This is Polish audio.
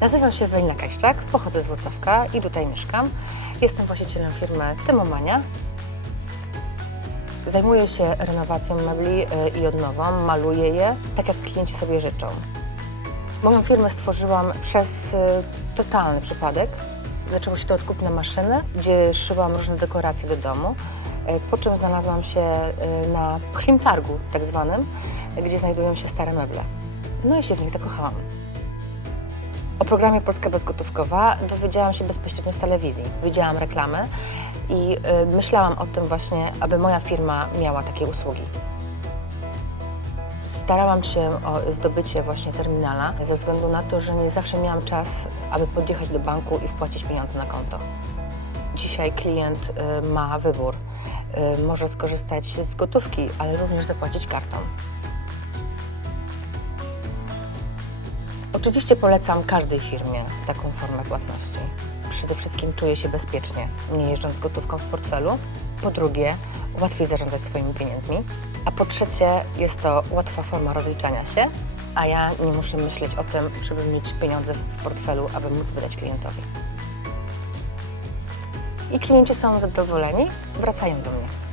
Nazywam się Ewelina Kajszczak, pochodzę z Włocławka i tutaj mieszkam. Jestem właścicielem firmy Tymomania. Zajmuję się renowacją mebli y, i odnową, maluję je tak, jak klienci sobie życzą. Moją firmę stworzyłam przez y, totalny przypadek. Zaczęło się to od kupna maszyny, gdzie szyłam różne dekoracje do domu, y, po czym znalazłam się na Klimtargu tak zwanym, gdzie znajdują się stare meble. No i się w nich zakochałam. O programie Polska Bezgotówkowa dowiedziałam się bezpośrednio z telewizji. Widziałam reklamy i y, myślałam o tym właśnie, aby moja firma miała takie usługi. Starałam się o zdobycie właśnie terminala ze względu na to, że nie zawsze miałam czas, aby podjechać do banku i wpłacić pieniądze na konto. Dzisiaj klient y, ma wybór. Y, Może skorzystać z gotówki, ale również zapłacić kartą. Oczywiście polecam każdej firmie taką formę płatności. Przede wszystkim czuję się bezpiecznie, nie jeżdżąc gotówką w portfelu. Po drugie, łatwiej zarządzać swoimi pieniędzmi. A po trzecie, jest to łatwa forma rozliczania się, a ja nie muszę myśleć o tym, żeby mieć pieniądze w portfelu, aby móc wydać klientowi. I klienci są zadowoleni, wracają do mnie.